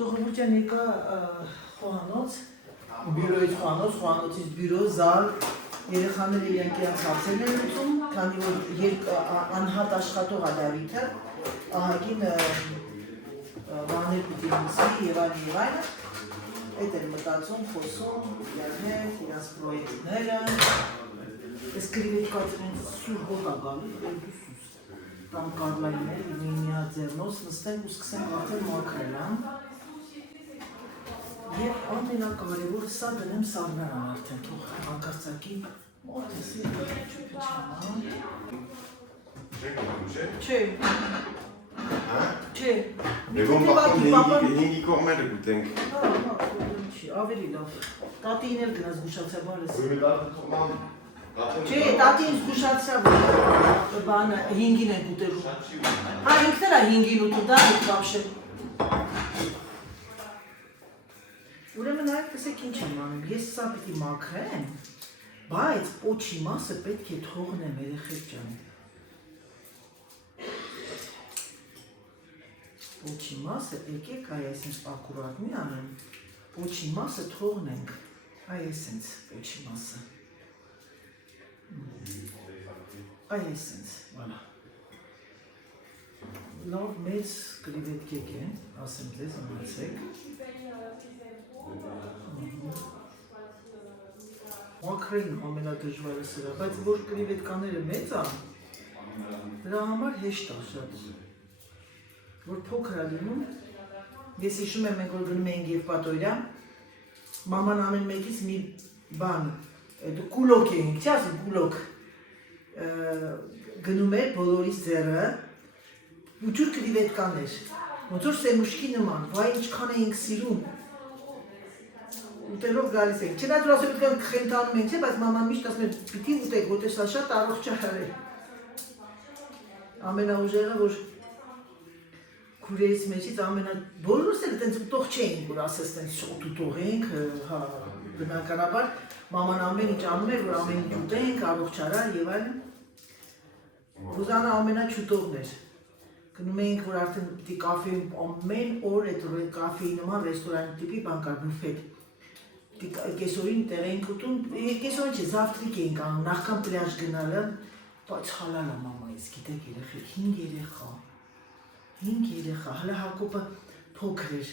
Ժողովուրդյան եկա խոհանոց, բյուրոյից խոհանոցից բյուրո, զար, երեխաները իրենք իրենց հարցերն են լուծում, քանի որ անհատ աշխատող է Դավիթը, ահագին բաներ պիտի լուծի եւ այլն, այդ էր մտածում, խոսում, իրար հետ, իրենց պրոյեկտները, այս գրիվետկացին սուր հոտ է գալի, տան կարլայիներ, միա ձեռնոց, նստենք ու սկսենք արդեն մաքրել, Եվ ամենակարևորը սա դնեմ սառնարան արդեն, թող հանկարծակի մոտեսի չպիչանա։ Չէ։ Չէ։ Բևոն բախում հինգի կողմերը գուտենք։ Ավելի լավ։ Տատին էլ գնաց գուշացավ արես։ Չէ, տատին զգուշացավ բանը հինգին են գուտելու։ Հա, ինքներ է հինգին ուտու դա հետ բավշել։ Ուրեմն այդ տեսեք ինչ եմ անում, ես սա պիտի մաքրեմ, բայց պոչի մասը պետք է թողնեմ երեխեք ջան։ Պոչի մասը եկեք այ այսինչ ակուրատ մի անեմ, պոչի մասը թողնենք, այ այսինչ պոչի մասը։ Այ այսինչ, վալա։ Լավ մեծ կրիվետկեք են, ասեմ ձեզ ամացեք։ Մաքրելն ամենադժվարը սրա, բայց որ կրիվետկաները մեծ է, դրա համար հեշտ է շատ։ Որ փոքր է լինում, ես հիշում եմ մենք որ գնում էինք Եվպատորիա, մաման ամեն մեկից մի բան, կուլոկ էինք, չի ասում կուլոկ, գնում էր բոլորիս ձեռը, ու ջուր կրիվետկաներ, ոնց որ սեմուշկի նման, վայ ինչքան էինք սիրում, ուտելով գալիս ենք, չնայած որ ասում ենք խենթանում ենք, բայց մաման միշտ ասում է պիտի ուտեք, որտեղ սա շատ առողջ է։ Ամենաուժեղը որ քուրերից մեջից բոլորս էլ այդպես ուտող չէինք, որ ասես այդպես շոտ ուտող ենք, հա, բնականաբար մաման ամեն ինչ անում էր, որ ամեն ինչ ուտենք, առողջարար եւ այլն։ Ռուզանը ամենաչուտողն էր։ Գնում էինք, որ արդեն պիտի կաֆեում ամեն օր այդ կաֆեի նման ռեստորանի տիպի բան կար բյուֆետ։ Կեսօրին տեղ էինք ուտում, կեսօրին չէ, զավտրիկ էինք անում, նախքան պլյաժ գնալը, բայց խալալ է մամայից, գիտեք երեխեք, 5 երեխա, հələ Հակոբը փոքր էր։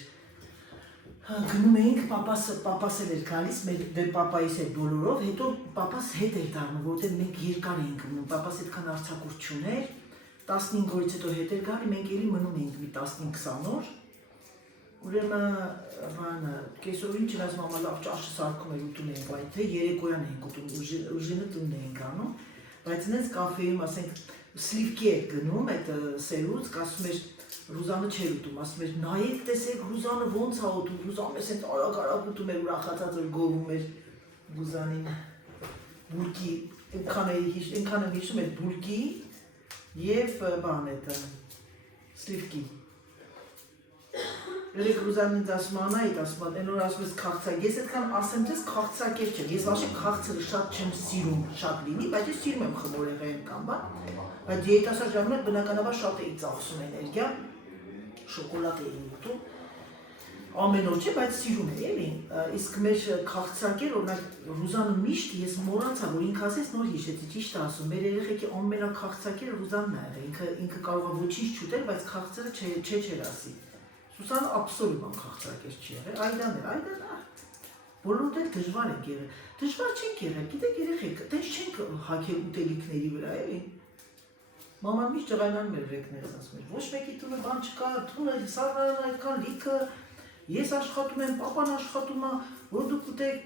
Գնում էինք, պապաս էլ էր գալիս, մեր պապայիս հետ բոլորով, հետո պապաս հետ էր դառնում, որտեղ մենք երկար էինք մնում, պապաս այդքան արձակուրդ չուներ, 15 օրից հետո հետ էր գալի, մենք էլի մնում էինք մի 15-20 օր։ Ուրեմն բանը, կեսօրին չնայած մամա լավ ճաշը սարքում էր ուտում էինք, բայց թե երեկոյան էինք ուտում, ուժինը տունն էինք անում, բայց նենց կաֆեում, ասենք, սլիվկի էր գնում այդ սերուց, ասում էր Ռուզանը չէր ուտում, ասում էր նայեք տեսեք Ռուզանը ոնց է ուտում, Ռուզան մեզ հենց արագ ուտում էր, ուրախացած էր գովում էր Ռուզանին բուրկի, ինքան եմ հիշում էր բուրկի և բան էտը, սլիվկի։ Երեք Ռուզանին ինձ ասում անայիտ, ասում են որ ասում ես քաղցակ, ես այդքան ասեմ ձեզ քաղցակեր չէ, ես վաշիկ քաղցրը շատ չեմ սիրում, շատ լինի, բայց ես սիրում եմ խմորեղեն կամ բան, բայց երիտասարդ ժամանակ բնականաբար շատ էի ծախսում էներգիա, շոկոլադ էի ուտում, ամեն օր չէ, բայց սիրում էի էլի, իսկ մեր քաղցակեր, օրինակ Ռուզանը միշտ ես մոռացա, որ ինքը ասես նոր հիշեցի, ճիշտ է ասում, մեր երեխեքի ամենակաղցակերը Ռուզանն է եղել, ինքը կարող է ոչինչ չուտել, բայց քաղցրը չէր ասի։ Սուսանը աբսոլյուտ քաղցրակեր չի եղել, այդան էր, բոլորդ էլ դժվար ենք եղել, դժվար չենք եղել, գիտեք երեխեք, տես չենք հագել ուտելիքների վրա էլի։ Մաման միշտ ջղայնանում էր ռեկներից, ասում էր, ոչ մեկի տունը բան չկա, տունը սառնարան այդքան լիքը, ես աշխատում եմ, պապան աշխատում է, որ դուք ուտեք,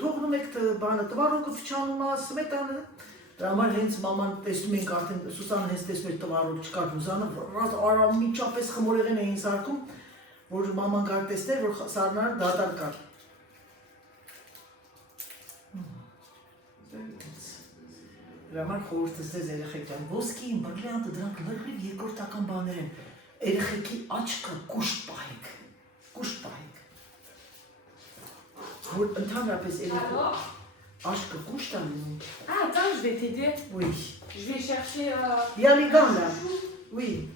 թողնում եք բանը, տվարոկը փչանում է, սմետանը, դրա համար հենց մաման տեսնում ենք արդեն, Սուսանը հենց տեսնում էր տվարոկ չկար, Ռուզանը արամիջապես խմորեղեն էին սարքում, որ մաման կար տեսներ, որ սառնարան դատար կար։ Դրա համար խորհուրդս ձեզ երեխեք ջան, ոսկի, բրիլյանտը դրանք լրիվ երկրորդական բաներ են, երեխեքի աչքը կուշտ պահեք, որ ընդհանրապես երեխու aşkı kuş da mı? Ah, attends, je vais t'aider. Oui. Je vais chercher... Il y a les gants là. Oui.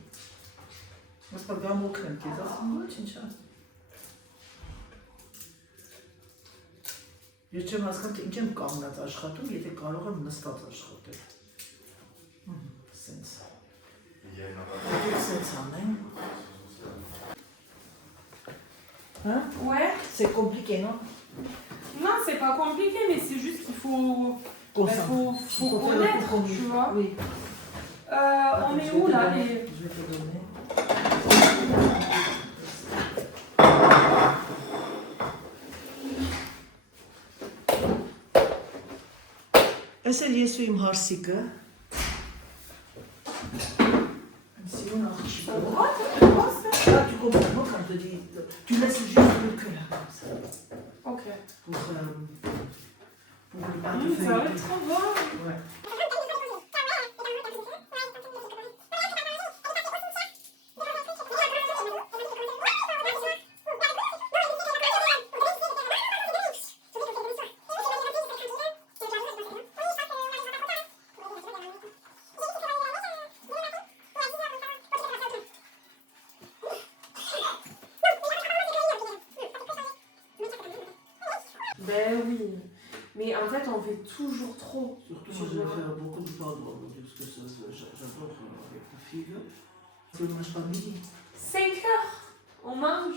Mas pas grand mot crème, qu'est-ce que c'est? Ես չեմ հասկանում, թե ինչ եմ կանգնած աշխատում, եթե կարող եմ նստած աշխատել։ Սենց։ Սենց անեմ։ Hein? Ouais. C'est compliqué, non? Non, c'est pas compliqué, mais c'est juste qu'il faut. Faut faire le connaître, compromis. tu vois. Oui. On est où là les... Je vais te donner. Այս էլ ես ու իմ հարսիկը։ Sinon, Ça va, tu vois ça? là, tu comprends pas quand je te dis, tu laisses juste le cœur là, comme ça, Ok. pour ne pas te Ça va faire. être trop bon. Ouais. Ben oui. Mais en fait, on fait toujours trop. Surtout, moi, je vais faire beaucoup de pâtes aujourd'hui, parce que j'adore avec la figue. Tu ne manges pas midi. 5 heures, on mange.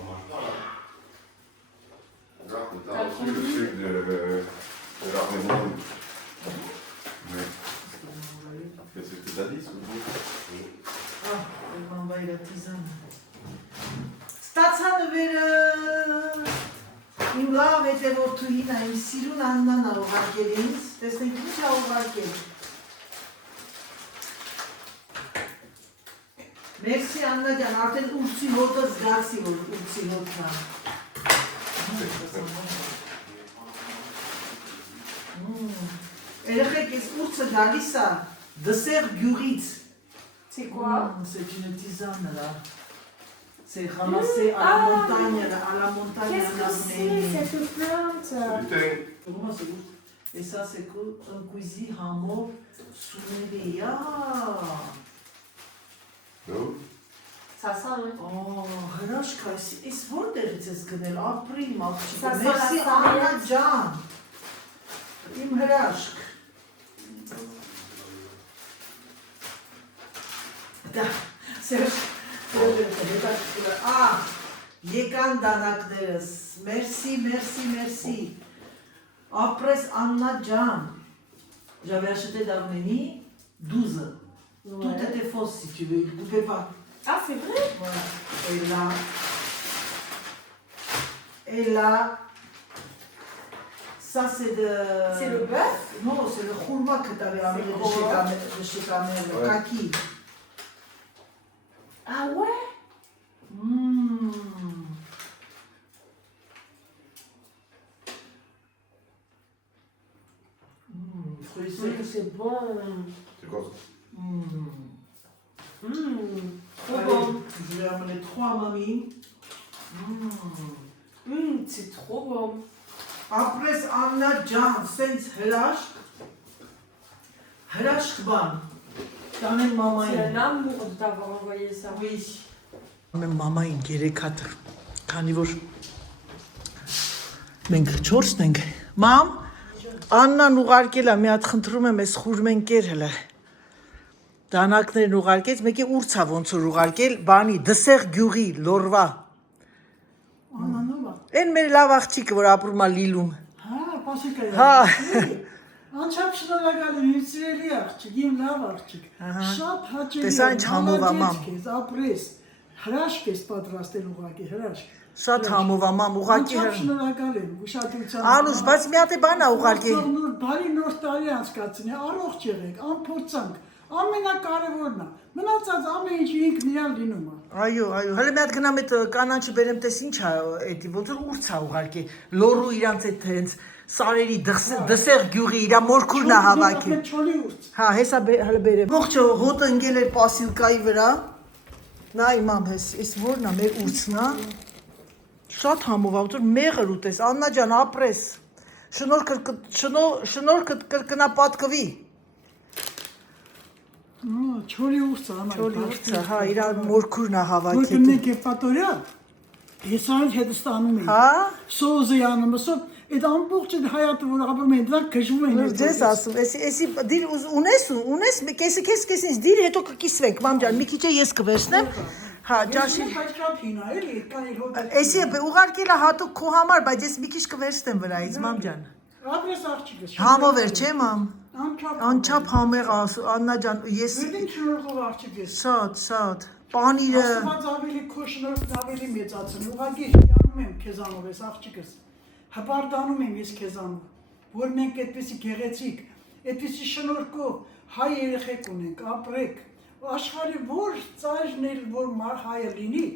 On mange pas là. Regarde, t'as reçu le truc de l'Arménie. Oui. C'est ce que t'as dit, Sophie. Ah, elle m'a envoyé la tisane. Ստացան վերը իմ լավ հետևորդուհին, իմ սիրուն Աննան ա ուղարկել ինձ, տեսնենք ինչ ա ուղարկել։ Մերսի Աննա ջան, արդեն ուրցի հոտը զգացի, որ ուրցի հոտն ա։ Երեխեք, ես ուրցը գալիս ա դսեղ գյուղից։ C'est quoi? C'est une tisane là. C'est ramassé à la montagne, Qu'est-ce que c'est cette plante? C'est du thym. Comment c'est ouf. Et ça, c'est un cuisine hamor soumeria. Non? Ça sent, hein? Oh, hraşka, es որտեղից ես գնել ապրիլ մաղջիկը։ Ça sent Մերսի la Աննա sarriette. ջան։ Իմ հրաշք։ Դա, Սերժ, եկան դանակներս, մերսի, ապրես Աննա ջան, j'avais acheté d'Arménie 12, tout était faux si tu veux, il ne pouvait pas. Ah, c'est vrai? Voilà. Et là, ça c'est de... C'est le bœuf? Non, c'est le khourma que tu avais amené de chez ta mère, le Ouais. kaki. Ah ouais? Fruits secs. C'est bon. C'est quoi ça? Trop Allez, bon. je vais amener 3 mamies. C'est trop bon. Après, Anna Jan, sens hraşk ban. Տանեմ C'est մամային։ un amour de t'avoir envoyé ça. Oui. Մեմ մամային 3 հատ, քանի որ մենք 4-ն ենք։ Մամ, Աննան ուղարկել է, մի հատ խնդրում եմ, էս խուրմենկեր հələ։ Դանակներն ուղարկեց, մեկի ուրց է ոնց որ ուղարկել, բանի դսեղ գյուղի լորվա։ Անանովա։ Այն մեր լավ աղջիկը, որ ապրում է Լիլում։ Հա, պասիկա։ Հա։ Անչափ շնորհակալ եմ, իմ սիրելի աղջիկ, իմ լավ աղջիկ։ Շատ հաճելի։ Տեսա ինչ համով ա, մամ։ Քեզ ապրես։ Հրաշք ես պատրաստել ուղակի, հրաշք։ Շատ համով է, մամ, ուղարկի Անչափ հր։ շնորհակալ եմ ուշադրության։ Անուշ, բայց մի հատ է բան ա ուղարկի։ Բարի նոր տարի անցկացնի, առողջ եղեք, անփորձանք։ Ամենակարևորն է։ Մնացած ամեն ինչ ինքն իրար լինում է։ Այո, հələ մի հատ գնամ այդ կանանչը բերեմ, տես ինչ ա էդի, ոնց որ ուրց ա ուղարկի։ Լորու իրանց այդ հենց սարերի դսեղ գյուղի իրա մորքուրն ա հավաքի։ Չոլի ուրց։ Հա, հեսա հələ բերեմ։ Ողջո, հոտը ընկել էր պասիլկայի վրա։ Նա imam էս որն է, մեր ուրցն է։ Շատ համով ա, ոնց որ մեղր ուտես, Աննա ջան, ապրես։ Շնորհքդ կրկնապատկվի։ Չոլի ուրց է, Չոլի ուրցը, հա, իրա մորքուրն ա հավաքի։ Որ կնենք Եվպատորյան։ Ես այն հետ ստանում եմ։ Հա։ Սոզը անում, ասում, այդ ամբողջ այդ հայատը որ ապրում են, դրանք քշվում են։ Ձեզ ասում, էսի դիր ունես, կեսից դիր, հետո կկիսվենք, մամ ջան, մի քիչ է ես կվերցնեմ։ Հա, ջաշի։ Բայց շատ հին է, էլի, այդքան էլ հոտ։ Էսի ուղարկել է հատուկ քո համար, բայց ես մի քիչ կվերցնեմ վրայից, մամ ջան։ Ապրես աղջիկս։ Համով էր, չէ՞ մամ։ Անչափ։ Անչափ համեղ Աննա ջան, ես Վերին շնորհով աղջիկս։ շատ պանիրը Աստված ավելի քո շնորհքն ավելի մեծացնի։ Ուղղակի հիանում եմ քեզանով, ես աղջիկս։ Հպարտանում եմ ես քեզանով, որ մենք այդպեսի գեղեցիկ, այդպեսի շնորհքով հայ երեխեք ունենք, ապրեք։ Աշխարհի որ ծայրն էլ որ հայը լինի,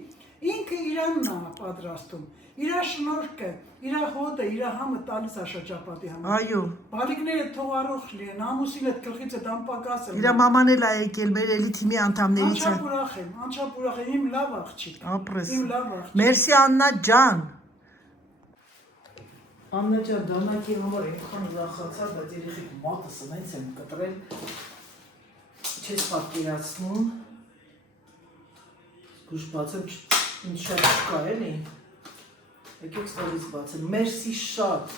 ինքը իրանն է պատրաստում։ Իր շնորհքը, իր հոտը, իր համը տալիս է շրջապատի համար։ Այո։ Բալիկները թող առողջ լինեն, ամուսինը գլխից է դամպակաս է։ Իր մաման էլ է եկել մեր էլի թիմի անդամներից է։ Անչափ ուրախ եմ, իմ լավ աղջիկ։ Ապրես։ Իմ լավ աղջիկ։ Մերսի Աննա ջան։ Աննա ջան, դանակի համար այնքան ուրախացա, բայց երեխեք մատս նենց եմ կտրել։ Չես պատկերացնում։ Գուշ բացեմ, ինձ շատ չկա էլի։ Եկեք ստորից բացեմ, մերսի շատ,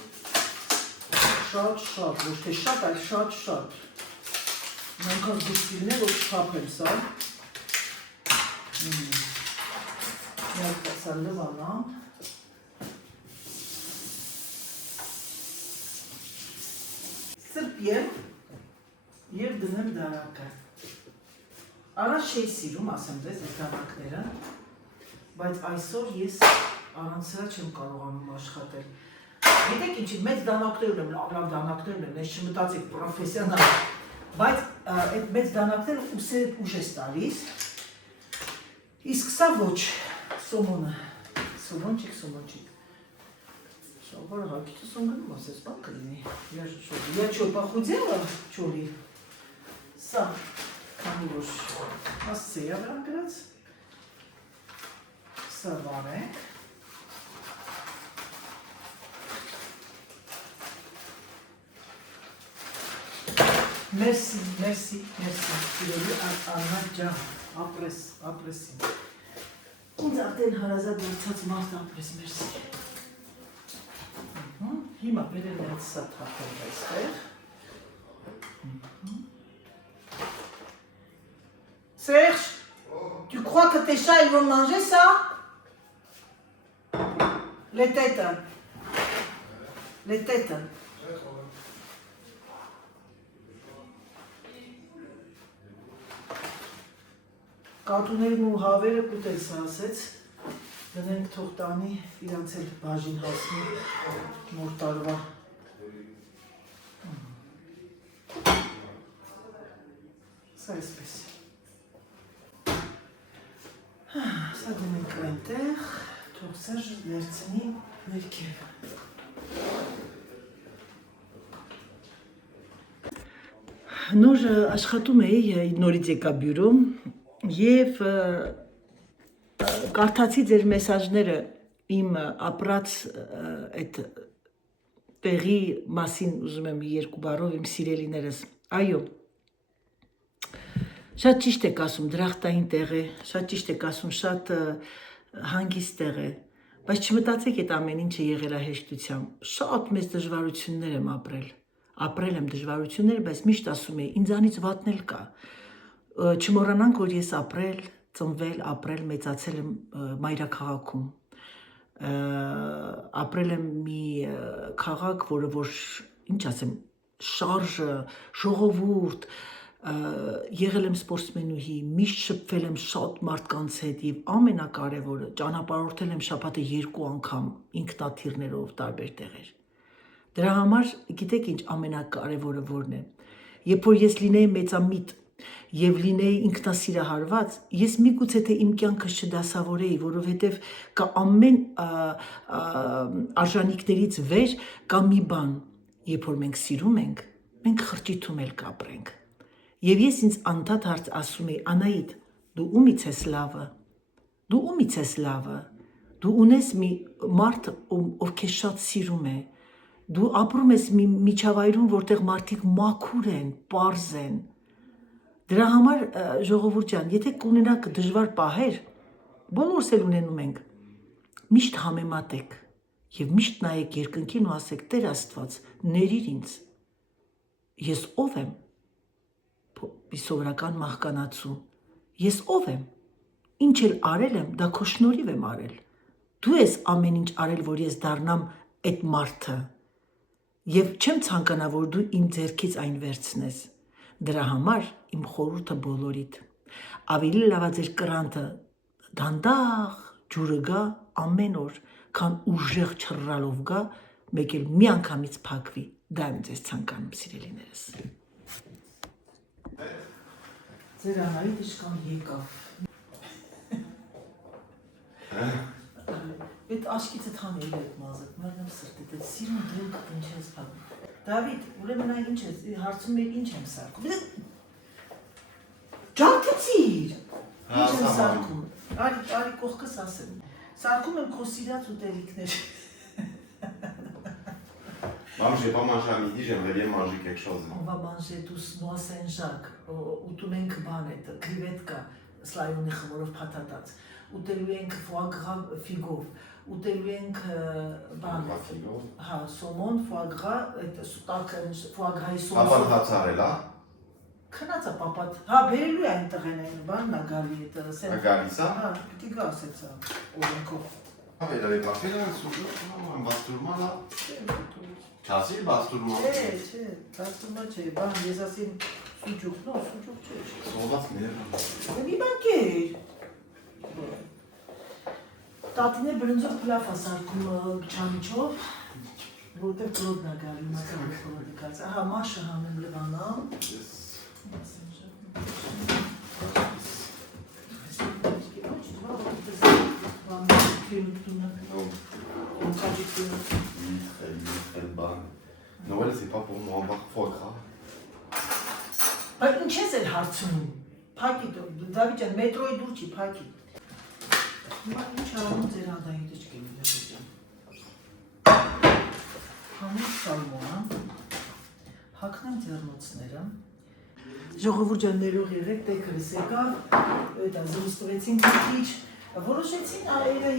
ոչ թե շատ, այլ շատ։ Նամքան գուստիլն է, որ շապեմ սա։ Միակ ասա լվանամ։ Սրպիեմ և դնեմ դարակը։ Առաջ չէի սիրում, ասեմ ձեզ, այս դանակները, բայց այսօր ես առանց սրա չեմ կարողանում աշխատել։ Գիտեք ինչի, մեծ դանակներ ունեմ, լավ դանակներ ունեմ, ես չմտածեք պրոֆեսիոնալ, բայց այդ մեծ դանակները ուժ ես տալիս, իսկ սա ոչ, սոմոնչիկ, շաբար հակիչը սոնգնում ասես, բան կլինի, я что, похудела, չոլի, սա, քանի որ ասցեյա վրան գրած, սա վարենք, Մերսի, սիրելի Աննա ջան, ապրեսին։ Ինձ արդեն հարազատ դարձած մարդ ապրես, մերսի։ Հիմա բերել այդ սա թափել այստեղ։ Serge, tu crois que tes chats ils vont manger ça? Les têtes. Կատուներն ու հավերը կուտել սա ասեց, դնենք թող տանի, իրանց էլ բաժին հասնի նոր տարվա։ Սա այսպես։ Սա դնենք այնտեղ, թող Սերժը վերցնի ներքև։ Նոր աշխատում էի նորից եկա բյուրո և կարդացի ձեր մեսաժները իմ ապրած այդ տեղի մասին ուզում եմ երկու բառով իմ սիրելիներս, այո, շատ ճիշտ եք ասում, դրախտային տեղ է, շատ ճիշտ եք ասում, շատ հանգիստ տեղ է, բայց չմտածեք այդ ամեն ինչը եղել է հեշտությամբ, շատ մեծ դժվարություններ եմ ապրել եմ դժվարություններ, բայց միշտ ասում էի, ինձանից վատն էլ կա, չմոռանանք, որ ես ծնվել, մեծացել եմ մայրաքաղաքում, ապրել եմ մի քաղաք, որը որ, ինչ ասեմ, շարժը, ժողովուրդ, եղել եմ սպորտսմենուհի, միշտ շփվել եմ շատ մարդկանց հետ և ամենակարևորը, ճանապարհորդել եմ շաբաթը 2 անգամ ինքնաթիռներով տարբեր տեղեր։ Դրա համար, գիտեք ինչ ամենակարևորը որն է, երբ որ ես լինեի մեծամիտ և լինեի ինքնասիրահարված, ես միգուցե թե իմ կյանքս չդասավորեի, որովհետև կա ամեն արժանիքներից վեր կա մի բան, երբ որ մենք սիրում ենք, մենք խրճիթում էլ կապրենք։ Եվ ես ինձ անդադ ասում էի, Անահիտ, դու ումից ես լավը, դու ունես մի մարդ, ով քեզ շատ սիրում է, դու ապրում ես մի միջավայրում, որտեղ մարդիկ մաքուր են, պարզ են։ Դրա համար ժողովուրդ ջան, եթե կունենաք դժվար պահեր, բոլորս էլ ունենում ենք, Միշտ համեմատեք եւ միշտ նայեք երկնքին ու ասեք. Տեր Աստված, ներիր ինձ։ Ես ով եմ։ Սովորական մահկանացու։ Ես ով եմ։ Ինչ էլ արել եմ, դա քո շնորհիվ եմ արել։ Դու ես ամեն ինչ արել, որ ես դառնամ այդ մարդը։ Եվ չեմ ցանկանա, որ դու իմ ձեռքից այն վերցնես։ Դրա համար իմ խորհուրդը բոլորիդ։ Ավելի լավ է ձեր կրանտը դանդաղ ջուրը գա ամեն օր, քան ուժեղ չռալով գա, մեկ էլ մի անգամից փակվի։ Դա եմ ձեզ ցանկանում, սիրելիներս։ Ձեր անայի դիշկան եկավ։ Այդ աշկիցը թանել այդ մազը, մերնեմ սրտիտ, այդ սիրուն դրունքը ինչ ես փակում։ Դավիթ, ուրեմն այն ինչ ես, հարցում էր ինչ եմ սարքում։ Ջանքեցիր։ Ինչ եմ սարքում։ Արի կողքս ասեմ։ Սարքում եմ քո սիրած ուտելիքներ։ Maman, j'ai pas mangé à midi, j'aimerais bien manger quelque chose. On va manger tous noix Saint-Jacques, ուտում ենք բան այդ կրիվետկա, սլայոնի խմորով փաթաթած, ուտելու ենք foie gras ֆիգով, ուտելու ենք բան, հա, սոմոն, foie gras, այդ սուտակը, foie gras-ի սոմոն։ Papa հաց արել, հա։ Քնածա պապատ, հա, բերելու է այնտեղ այն բանն ա գալի այդ սեն։ Գալիս է։ Հա, պիտի գա ասեցա, օրենքով։ Ah, il avait pas fait là, un basturement là. Chassis, basturement. Չէ, բաստուրմա չէ, բան, ես ասեմ սուջուկ, նո, սուջուկ չէ։ Սոված մեր։ Մի բան կեր։ Տատինը բրնձով պլավ է սարքում չանիչով, որտեղ կրոդն է գալի, մակարը կրոդը կած։ Ահա, մաշը հանեմ լվանամ։ Noël, c'est pas pour moi, on va foie gras. Բայց ինչ ես էլ հարցնում, պակի, Դավիթ ջան, մետրոյի դուր չի, պակի։ Հիմա ինչ արանում ձեր անդային դիչկին, Դավիթ ջան։ Հանենք սալմոնը, հակնեմ ձեռնոցները, ժողովուրդ ջան ներող եղեք, տեքրս եկավ, զրուստվեցինք մի քիչ, որոշեցին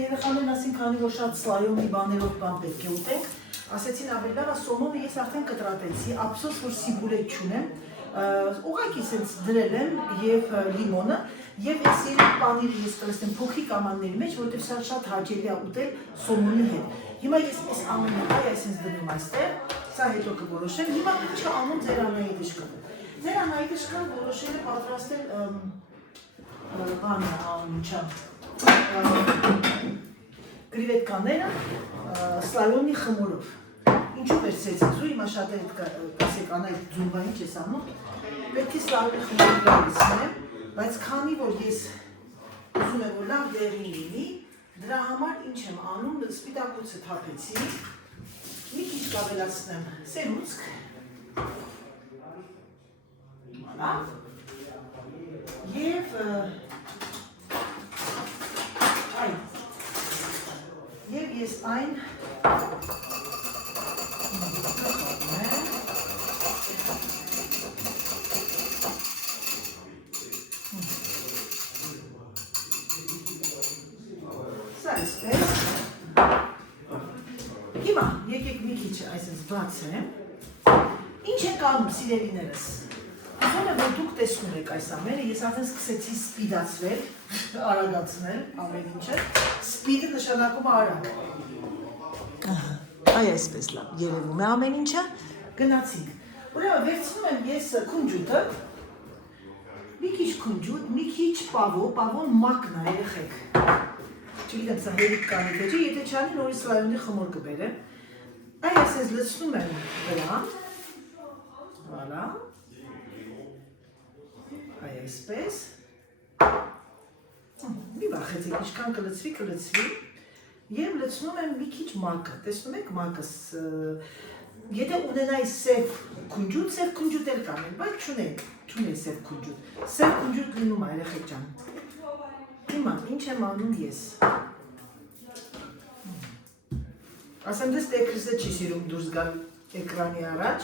երեխաներն ասին, քանի որ շատ սլայոմի բաներով բան պետք է ուտենք, ասեցին ավելի լավ, սոմոնը ես արդեն կտրատեցի, ափսոս որ սիբուլետ չունեմ, ուղղակի սենց դրել եմ եւ լիմոնը եւ այս երեք պանիրը ես կլստեմ փոքրիկ ամանների մեջ, որովհետեւ սա շատ հաճելի է ուտել սոմոնի հետ։ Հիմա ես այս ամենը այսպես դնում այստեղ, սա հետո կորոշեմ։ Հիմա ինչ անում ձեր անայի դիշկան։ Ձեր անայի դիշկան որոշել է պատրաստել բանը անչա կրիվետկաները սլալոնի խմորով։ Ինչու վերցրեցիք զույգ, հիմա շատ է կասեք անայք ձումբա ինչ ես անում, պետք է սլալոնի խմորով լավիսնեմ, բայց քանի որ ես ուզում եմ որ լավ դեղին լինի, դրա համար ինչ եմ անում, սպիտակուցը թափեցի, մի քիչ կավելացնեմ սերուցք, և ես այն սա այսպես հիմա եկեք մի քիչ այսպես բացեմ ինչ եք անում սիրելիներս ուզում եմ որ դուք տեսնում եք այս ամենը ես արդեն սկսեցի սպիդացվել արագացնել ամեն ինչը սպիդը նշանակում է արագ այ այսպես լավ երևում է ամեն ինչը գնացինք ուրեմն վերցնում եմ ես քունջուտը մի քիչ քունջուտ մի քիչ պավոն մակն է երեխեք չգիտեմ սա հերիք կանի թե չէ եթե չանի նորից սլայոնի խմոր կբերեմ այ այսպես լցնում եմ դրան վալա այ այսպես մի վախեցեք ինչքան կլցվի Եվ լցնում եմ մի քիչ մակը, տեսնում եք մակս, եթե ունենայի սև քունջուտ էլ կանեմ, բայց չունեն սև քունջուտ, սև քունջուտ լինում է երեխեք ջան, հիմա ինչ եմ անում ես, ասեմ դες տեքրիսը չի սիրում դուրս գալ էկրանի առաջ,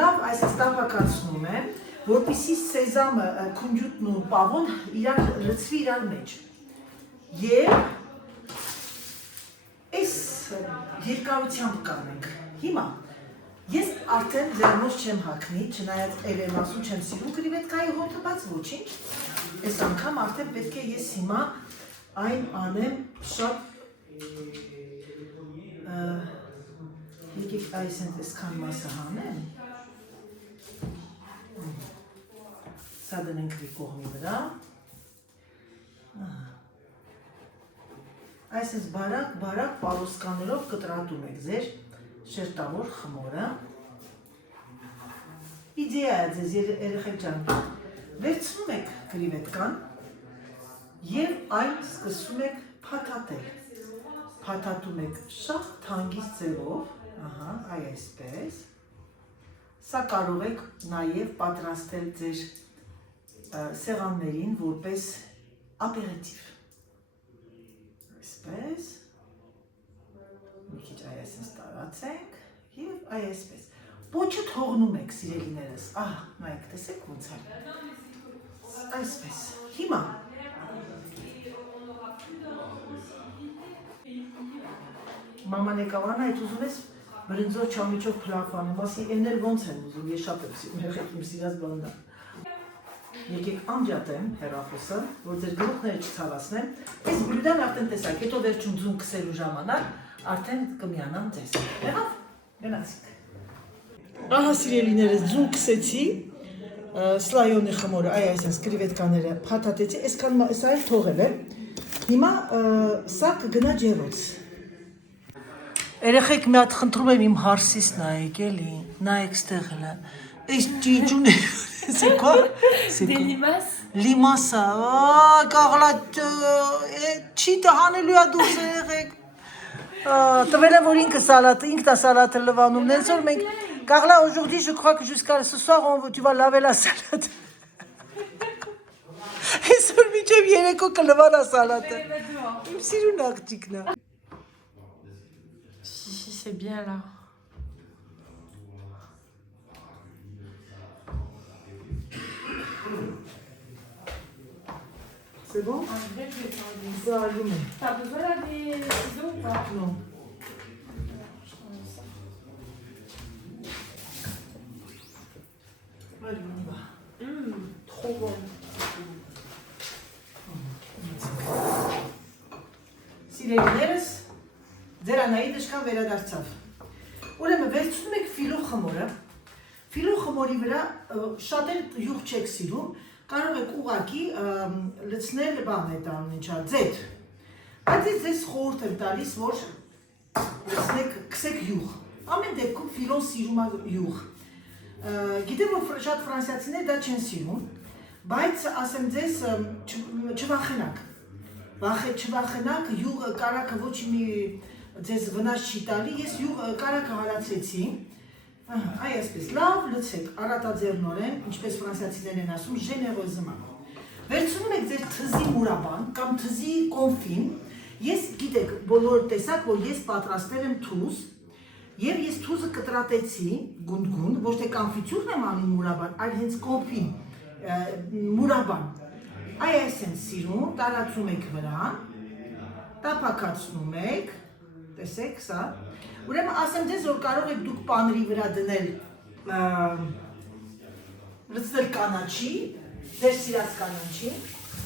լավ այսպես տապակացնում եմ, որպեսզի սեզամը, քունջուտն ու պավոն լցվի իրար մեջ, և երկարությամբ կանենք։ Հիմա ես արդեն ձերանոց չեմ հագնի, չնայած էլևասու չեմ սիրում կրիվետկայի հոտը, բայց ոչինչ։ Այս անգամ արդեն պետք է ես հիմա այն անեմ շատ եկեք այս այսքան մասը հանեմ։ Սա դնենք մի կողմի վրա։ Այսպես բարակ պարոսկաներով կտրատում եք ձեր շերտավոր խմորը։ Իդեա է ձեզ երեխեք ջան։ Վերցնում եք կրիվետկան և այն սկսում եք փաթաթել։ Փաթաթում եք շատ հանգիստ ձևով, այ այսպես։ Սա կարող եք նաև պատրաստել ձեր սեղաններին որպես ապերիտիվ։ Այսպես, մի քիչ այ այսպես տարածենք և այ այսպես։ Պոչը թողնում եք, սիրելիներս, նայեք, տեսեք ոնց է։ Այսպես, հիմա մաման եկավան այդ ուզում ես բրնձով չամիչով փլավանում, ասի են էլ ոնց են ուզում, ես շատ եմ սիրում, երեխեք իմ սիրած բանն է։ Եկեք անջատեմ հեռախոսը, որ ձեր գլուխները չցավացնեմ, այս բլյուդան արդեն տեսակ, հետո վերջում ձուն քսելու ժամանակ արդեն կմիանան ձեզ։ Եղավ, գնացինք։ Ահա սիրելիներս ձուն քսեցի, սլայոնի խմորը, այ այսպես կրիվետկաները փաթաթեցի, այսքան սա էլ թողել եմ։ Հիմա սա կգնա ջեռոց։ Երեխեք մի հատ խնդրում եմ իմ հարսից նայեք էլի, նայեք ստեղ հլը, այս ճիճուն c'est quoi? Des limaces? Լիմասա, կաղլա չի տհանելու ա դուրս երեխեք։ Տվել եմ որ ինքը սալատը լվանում, նենցոր մենք, կաղլա aujourd'hui je crois que jusqu'à ce soir tu vas laver la salade։ Այսօր միջև երեկո կլվանա սալատը։ Իմ սիրուն աղջիկն է։ Si, c'est bien là. C'est bon? En vrai, je vais faire des... Ça allume. T'as besoin là des ciseaux ou pas? Non. Allez, on y va. Trop bon. Սիրելիներս, ձեր Անայի դժկան վերադարձավ։ Ուրեմն վերցնում եք ֆիլո խմորը, ֆիլո խմորի վրա շատեր յուղ չեք սիրում, կարող եք ուղղակի լցնել բան է տանում ինչա, ձեթ։ Բայց ես խորհուրդ եմ տալիս, որ լցնեք, քսեք յուղ։ Ամեն դեպքում ֆիլոն սիրում է յուղ։ Գիտեմ, որ շատ ֆրանսիացիներ դա չեն սիրում, բայց ասեմ ձեզ չվախենաք։ Չվախենաք, յուղ կարակը ոչ մի ձեզ վնաս չի տալի, ես յուղ կարակը հարացրեցի, այ այսպես, լավ լցեք, առատաձեռնորեն, ինչպես ֆրանսիացիներն են ասում, ժեներոզման։ Վերցնում եք ձեր թզի մուրաբան կամ թզի կոնֆին, ես գիտեք, բոլոր տեսակ, որ ես պատրաստել եմ թուզ, և ես թուզը կտրատեցի գունդ-գունդ, ոչ թե կանֆիցյուրն եմ անում մուրաբան, այլ հենց կոնֆին, մուրաբան։ Այ այս են սիրում, տարածում եք վրան, տապակացնում եք, տեսեք սա, ուրեմն ասեմ ձեզ, որ կարող եք դուք պանրի վրա դնել լցնել կանաչի, ձեր սիրած կանաչի,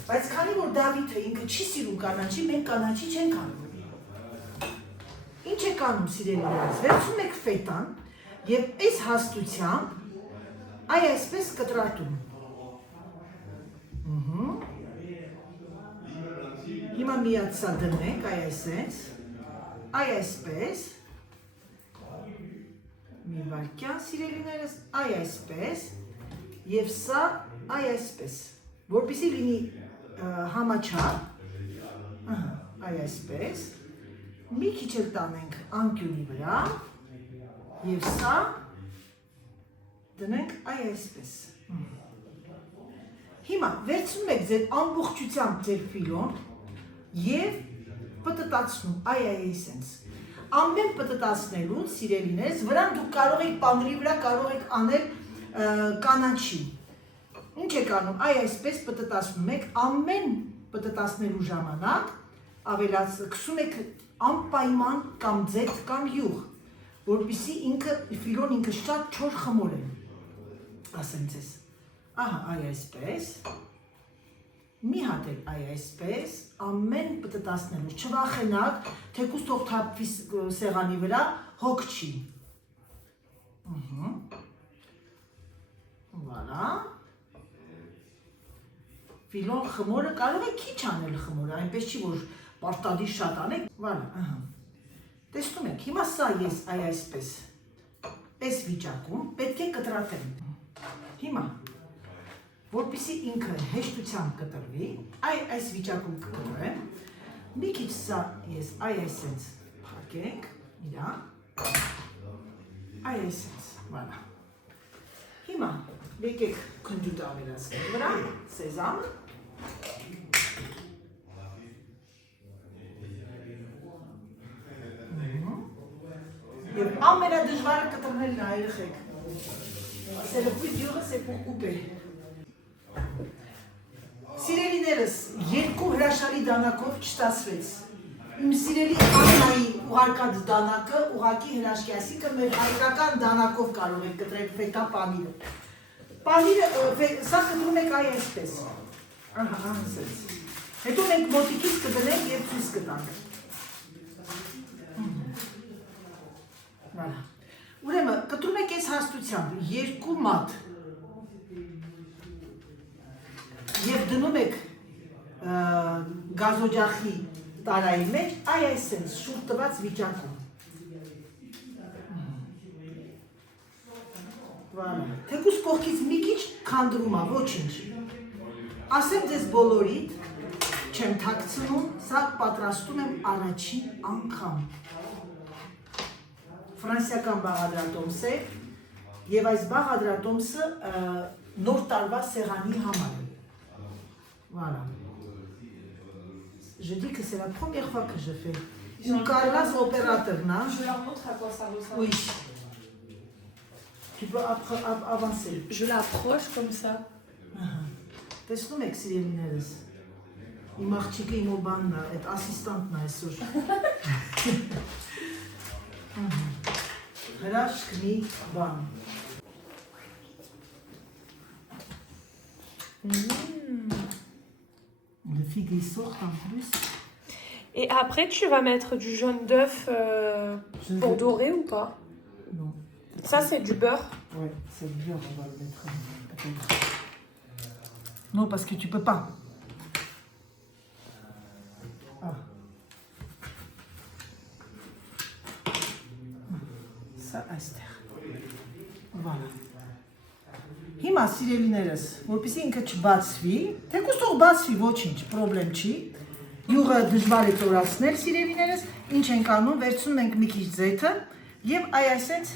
բայց քանի որ Դավիթը ինքը չի սիրում կանաչի, մենք կանաչի չենք անում։ Ինչ եք անում սիրելիներս, վերցնում եք ֆետան և այս հաստությամբ այ այսպես կտրատում։ Հիմա միած սա դնենք, այ այսպես, մի վարկյան սիրելիներս, այ այսպես, և սա այ այսպես, որպեսզի լինի համաչափ, այ այսպես, մի քիչ էլ տանենք անկյունի վրա, և սա դնենք այ այսպես։ Հիմա վերցնում եք ձեր ամբողջությամբ ձեր ֆիլոն և պտտացնում, այ այսենց։ Ամեն պտտացնելուն, սիրելիներս, վրան դուք կարող եք պանրի վրա կարող եք անել կանաչի։ Ինչ եք անում, այ այսպես պտտացնում եք, ամեն պտտացնելու ժամանակ գցում եք անպայման կամ ձեթ կամ յուղ, որպեսզի ֆիլոն ինքը շատ չոր խմոր է, ասեմ ձեզ, ահա այ այսպես, մի հատ էլ այ այսպես, ամեն պտտացնելու, չվախենակ, թեկուզ թող թափվի սեղանի վրա, հոգ չի, վալա, ֆիլոն խմորը կարող է քիչ անել խմորը, այնպես չի, որ պարտադիր շատ անեք, վալա, տեսնում եք, հիմա սա ես այ այսպես, այս վիճակում պետք է կտրատեմ, հիմա, որպեսզի ինքը հեշտությամբ կտրվի, այս վիճակում կտրվեմ, մի քիչ սա ես այ այսենց փակենք, իրա, այ այսենց, վալա, հիմա եկեք քնջուտը ավելացնենք վրա, սեզամը, և ամենադժվարը կտրնելն է երեխեք, c'est le plus dur, c'est pour couper. Սիրելիներս, երկու հրաշալի դանակով չստացվեց, իմ սիրելի Աննայի ուղարկած դանակը ուղակի հրաշքի, այսինքն մեր հայկական դանակով կարող եք կտրել ֆետա պանիրը, սա կտրում եք այ այսպես, ահա ասենց, հետո մենք մոտիկից կդնենք և ցույց կտանք, ուրեմն կտրում եք այս հաստությամբ, երկու մատ, և դնում եք գազօջախի տարայի մեջ, այ այսենց շուտ տված վիճակում, թեկուզ կողքից մի քիչ քանդրում է, ոչինչ, ասեմ ձեզ բոլորիդ, չեմ թաքցնում, սա պատրաստում եմ առաջին անգամ, ֆրանսիական բաղադրատոմս է, և այս բաղադրատոմսը նոր տարվա սեղանի համար է, voilà. Je dis que c'est la première fois que je fais. Une Carlas opérateur, non? Je leur montre à quoi ça ressemble. Oui. Tu peux avancer. Je l'approche comme ça. Տեսնում եք սիրելիներս, իմ աղջիկը իմ օբանն է, այդ ասիստանտն է այսօր։ Հրաշք մի բան։ Le figue il sort en plus. Et après, tu vas mettre du jaune d'œuf pour dorer ou pas? Non. Ça, c'est du beurre? Ouais, c'est du beurre, on va le mettre. Non, parce que tu peux pas. Ah. Ça, Esther. Voilà. Հիմա սիրելիներս, որպեսզի ինքը չբացվի, թեկուզ թող բացվի, ոչինչ, պրոբլեմ չի, յուղը դժվար է ծորացնել սիրելիներս, ինչ ենք անում, վերցնում ենք մի քիչ ձեթը և այ այսենց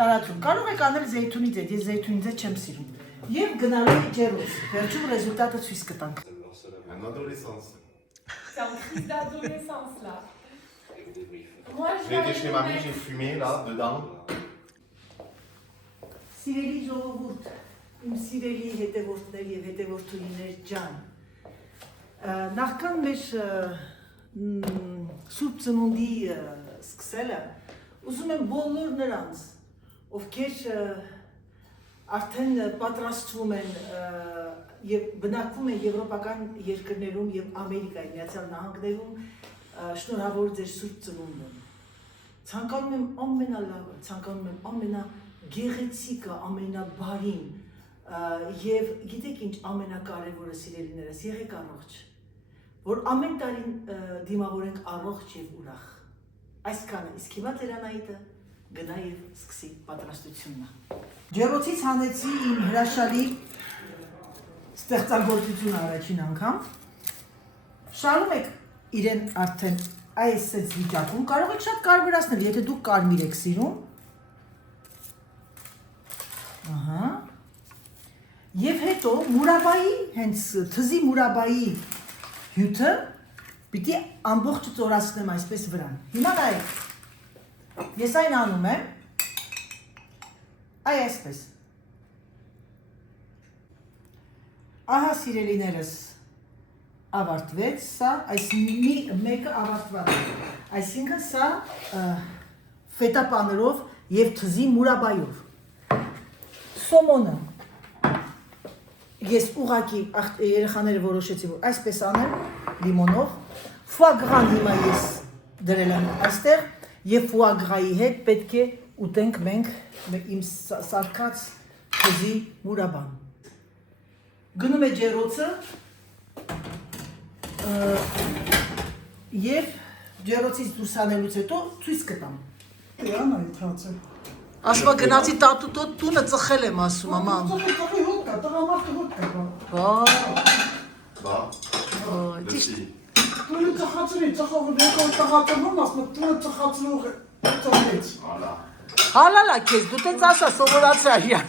տարածում, կարող եք անել զեյթունի ձեթ, ես զեյթունի ձեթ չեմ սիրում, և գնալու է ջերոց, վերջում ռեզուլտատը ցույց կտանք։ En adolescence. C'est en crise d'adolescence là. Moi, J'ai été chez mamie, j'ai fumé là, dedans. Սիրելի ժողովուրդ, իմ սիրելի հետևորդներ և հետևորդուհիներ ջան, նախքան մեր Սուրբ Ծնունդի սկսելը, ուզում եմ բոլոր նրանց, ովքեր արդեն պատրաստվում են և բնակվում են եվրոպական երկրներում և Ամերիկայի Միացյալ Նահանգներում, շնորհավոր ձեր Սուրբ Ծնունդը։ Ցանկանում եմ ամենալավը, ցանկանում եմ ամենագեղեցիկը, ամենաբարին և գիտեք ինչ ամենակարևորը սիրելիներս, եղեք առողջ, որ ամեն տարին դիմավորենք առողջ և ուրախ։ Այսքանը, իսկ հիմա Տերանայիդը գնա և սկսի պատրաստություննը։ Ջերոցից հանեցի իմ հրաշալի ստեղծագործությունը առաջին անգամ։ Շարում եք իրեն արդեն այսպես վիճակում, կարող եք շատ կարևորացնել, եթե դուք կարմիր եք սիրում։ Ահա։ Եվ հետո մուրաբայի, հենց թզի մուրաբայի հյութը պիտի ամբողջը ծորացնեմ այսպես վրան։ Հիմա նայեք, ես այն անում եմ, այ այսպես։ Ահա սիրելիներս, ավարտվեց, սա, մեկը ավարտված է։ Այսինքն սա ֆետապաներով եւ թզի մուրաբայով։ Սոմոնը ես ուղակի երեխաները որոշեցի, որ այսպես անեմ լիմոնով, ֆուագրան հիմա ես դրել եմ այստեղ եւ ֆուագրայի հետ պետք է ուտենք մենք իմ սարկած թզի մուրաբան։ Գնում է ջերոցը եւ ջերոցից դուրս անելուց հետո ցույց կտամ։ Տեան այդ հացը։ Ասма գնացի տատուտո տունը ծխել եմ ասում, մաման։ Ծխի հոտ կա, տղամարդը հոտ կա։ Բա, Ճիշտ։ Տունը ծխացրի, ծխով ներքով տղատնում, ասում տունը ծխացնող ծխեց։ voilà. Հալալա քեզ, դու տենց ասա, սովորացա իրան։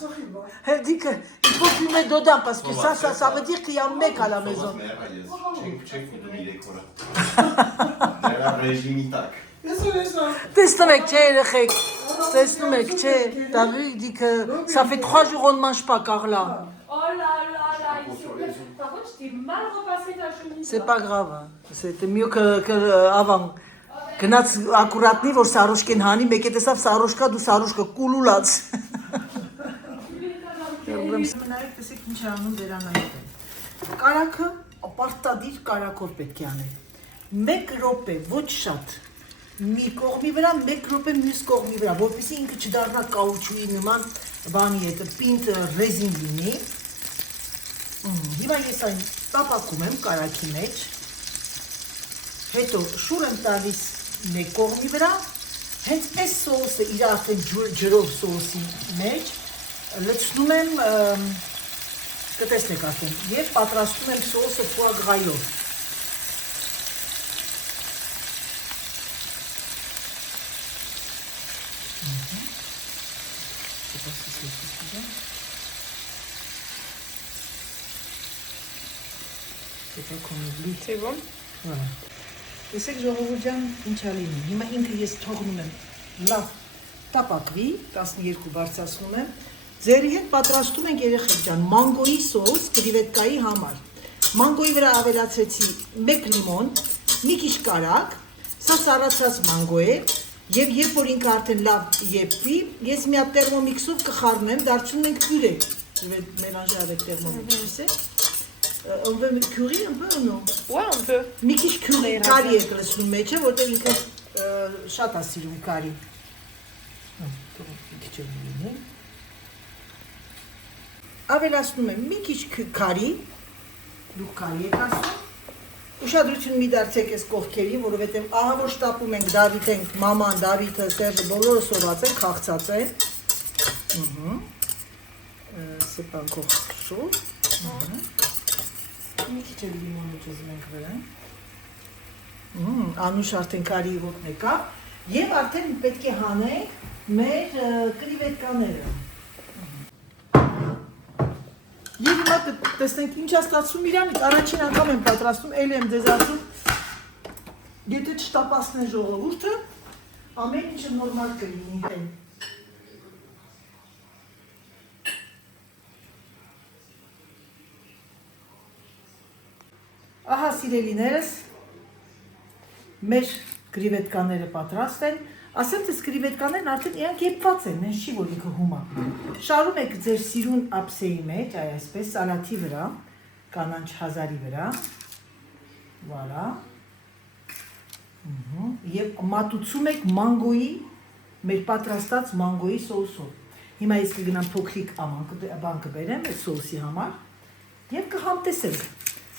Ծխի բա։ Հերդիկը, il faut fumer dedans parce que ça veut dire qu'il y a un mec à la maison. Չենք ուտում իրեք օրը։ Նրա ռեժիմի տակ։ Տեսնում եք, չէ երեխեք, տեսնում եք, չէ, t'as vu, il dit que ça fait 3 jours on ne mange pas, Carla. Oh là là là, par contre, je t'ai mal repassé ta chemise. C'est pas grave, hein. C'était mieux que avant. Գնաց ակուրատնի, որ սարոշկեն հանի, մեկ է տեսավ սարոշկա, դու սարոշկը կուլուլաց։ Նայեք, տեսեք ինչ անում դերանայով են։ Կարակը պարտադիր կարակով պետք է անել։ 1 րոպե, ոչ շատ, մի կողմի վրա, 1 րոպե մյուս կողմի վրա, որպեսզի ինքը չդառնա կաուչուի նման բանի հետ, պինդ ռեզին լինի։ Հիմա ես այն տապակում եմ կարակի մեջ, հետո շուր եմ տալիս մեկ կողմի վրա, հենց այս սոուսը իր արդեն ջրով սոուսի մեջ, լցնում եմ, կտեսնեք արդեն, և պատրաստում եմ սոուսը ֆուագրայով։ C'est bon? Voilà. Տեսեք ժողովուրդ ջան, ինչա լինի։ Հիմա ինքը ես թողնում եմ լավ տապակվի, 12 բարձրացնում եմ։ Ձերի հետ պատրաստում ենք երեխեք ջան, մանգոյի սոուս կրիվետկայի համար։ Մանգոյի վրա ավելացրեցի 1 լիմոն, մի քիչ կարակ, սա սառացած մանգո է, եւ երբ որ ինքը արդեն լավ եփվի, ես մի հատ տերմոմիքսով կխառնեմ, դարձնում ենք պյուրե։ Mélanger avec thermomix, tu sais? On veut cuire un peu ou non? Ouais, un peu. Մի քիչ քարի եք լցնում մեջը, որտեղ ինքը շատ է սիրում կարի։ Մի քիչ լինի։ Ավելացնում եմ մի քիչ քարի, դուք քարի եք ասում։ Ուշադրություն մի դարձեք այս կողքերին, որովհետև ահա որ շտապում ենք Դավիթ ենք, մաման, Դավիթը, Սերժը բոլորը սոված են, քաղցած են։ C'est pas encore chaud. Մի քիչ լիմոնը ճզում ենք վրա։ Անուշ արդեն կարի հոտն եկավ եւ արդեն պետք է հանենք մեր կրիվետկաները։ Եվ հիմա տեսնենք ինչ է ստացվում իրանից, առաջին անգամ եմ պատրաստում, էլի եմ ձեզ ասում, եթե չտապացնեն ժողովուրդը, ամեն ինչը նորմալ կլինի։ Ահա սիրելիներս, մեր կրիվետկաները պատրաստ են, ասեմ թե կրիվետկաներն արդեն իրանք եփված են, հենց չի որ ինքը հումա։ Շարում եք ձեր սիրուն ափսեի մեջ, այսպես սալաթի վրա, կանանչ հազարի վրա, վալա, և մատուցում եք մանգոյի, մեր պատրաստած մանգոյի սոուսով։ Հիմա ես կգնամ փոքրիկ բան կբերեմ այդ սոուսի համար և կհամտեսենք,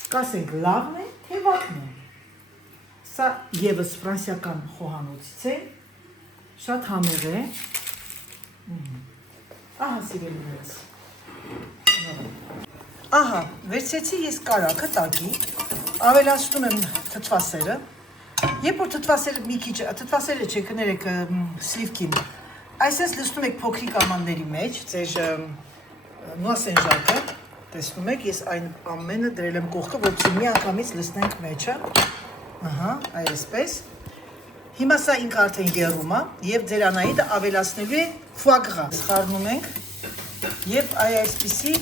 կասենք լավն է, թե վատն է։ Սա եվս ֆրանսիական խոհանոցից է, շատ համեղ է, ահա սիրելիներս, ահա, վերցեցի ես կարակը տակի, ավելացնում եմ թթվասերը, երբ որ թթվասերը մի քիչ, թթվասերը չէ կներեք սլիվքին, այսպես լցնում եք փոքրիկ ամանների մեջ, ձեր նուասենժակը, տեսնում եք, ես այն ամենը դրել եմ կողքը, որպեսզի մի անգամից լցնենք մեջը, ահա, այսպես, հիմա սա ինքը արդեն գերում է և ձեր Անահիտը ավելացնելու է ֆուագրա, խառնում ենք և այսպիսի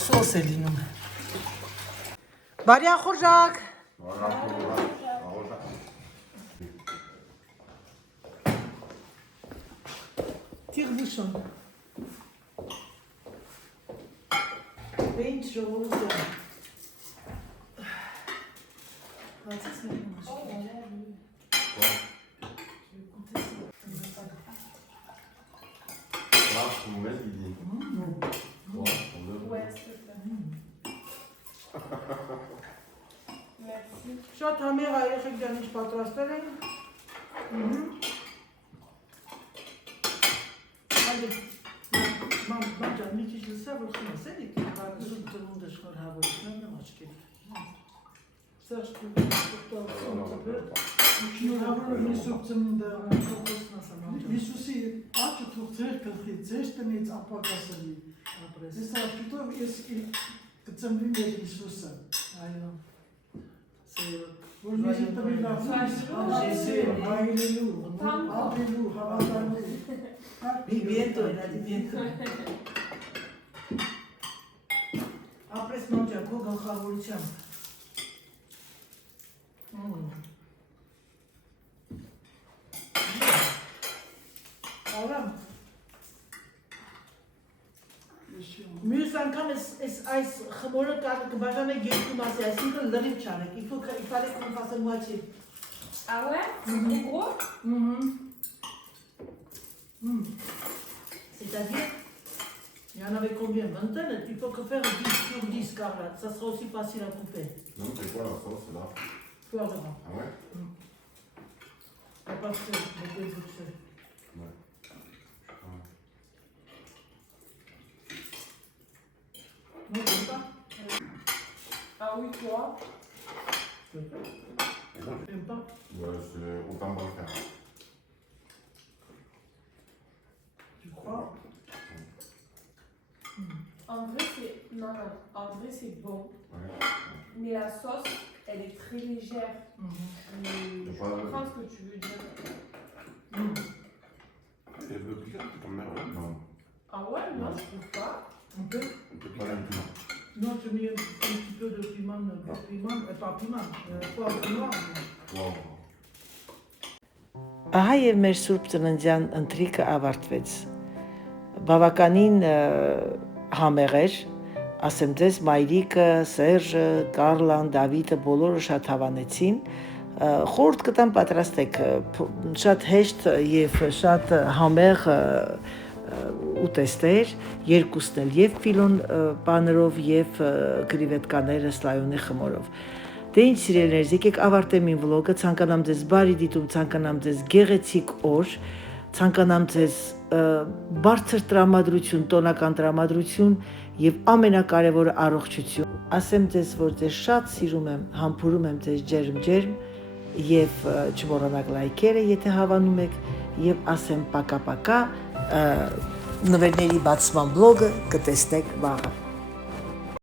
Սոս է լինում։ Բարյա խորժակ։ Տիղ բուշոն։ Ինչ ժողովուրդ է։ Հացից մեր Mauvaise idée. Ouais, s'il te plaît. Merci. Շատ համեղ երեխեք դան ինչ պատրաստել են։ Այդը մամ ջան, մի քիչ լսա, որ խմես էլի, զուտ ծնունդը շնորհավորությունն եմ աչքերի։ Սերժ Շնորհավոր եմ Հիսուս ծնունդը Հիսուսի աչքը թող ձեր գլխի, ձեր տնից ապակասելի ապրես։ Ես աշտով ես կծնվի մեր Հիսուսը։ Այո։ Որ մեզ տվել լավ հայրելու, ապրելու, հավատալու։ Viviendo, era viviendo. Ապրես մամ ջան, քո գլխավորությամբ։ Արամ։ Մյուս անգամ այս խմորը կբաժանը երկու մասի, այսինքն լրիվ չանեք, il fallait qu'on fasse moitié. Ah ouais? C'est trop gros? C'est-à-dire, il y en avait combien? 20 tonnes? Il faut que faire 10 sur 10 carats, ça sera aussi facile à couper. Non, c'est quoi la sauce là? Foie gras. Ah ouais? Pas Bruxelles, mais de Bruxelles. Ouais. Non, j'aime pas. Ah oui, toi? J'aime pas. Ouais, c'est autant bon faire. Tu crois? En vrai, c'est... Non, non. En vrai, c'est bon. Ouais. Mais la sauce, elle est très légère. Je comprends ce que tu veux dire. Et le piquant, c'est comme merde. Non. Ah ouais? Non, je trouve pas. Un peu? On peut pas même plus. Non, tu mets un petit peu de piment, pas piment, poivre noir. Wow. Ահա եւ մեր Սուրբ Ծննդյան ընթրիքը ավարտվեց։ Բավականին համեղ էր, ասեմ ձեզ, Մայրիկը, Սերժը, Կարլան, Դավիթը բոլորը շատ հավանեցին։ Խորհուրդ կտամ պատրաստեք, շատ հեշտ եւ շատ համեղ ուտեստեր, երկուսն էլ եւ ֆիլոն պաներով եւ կրիվետկաները սլայոնի խմորով։ Դե ինչ սիրելիներ, եկեք ավարտեմ իմ վլոգը, ցանկանամ ձեզ բարի դիտում, ցանկանամ ձեզ գեղեցիկ օր, ցանկանամ ձեզ բարձր տրամադրություն, տոնական տրամադրություն եւ ամենակարևորը առողջություն։ Ասեմ ձեզ, որ ձեզ շատ սիրում եմ, համբուրում եմ ձեզ ջերմ եւ չմոռանաք լայքերը, եթե հավանում եք, եւ ասեմ պակա-պակա, նվերների բացման բլոգը կտեսնեք վաղը։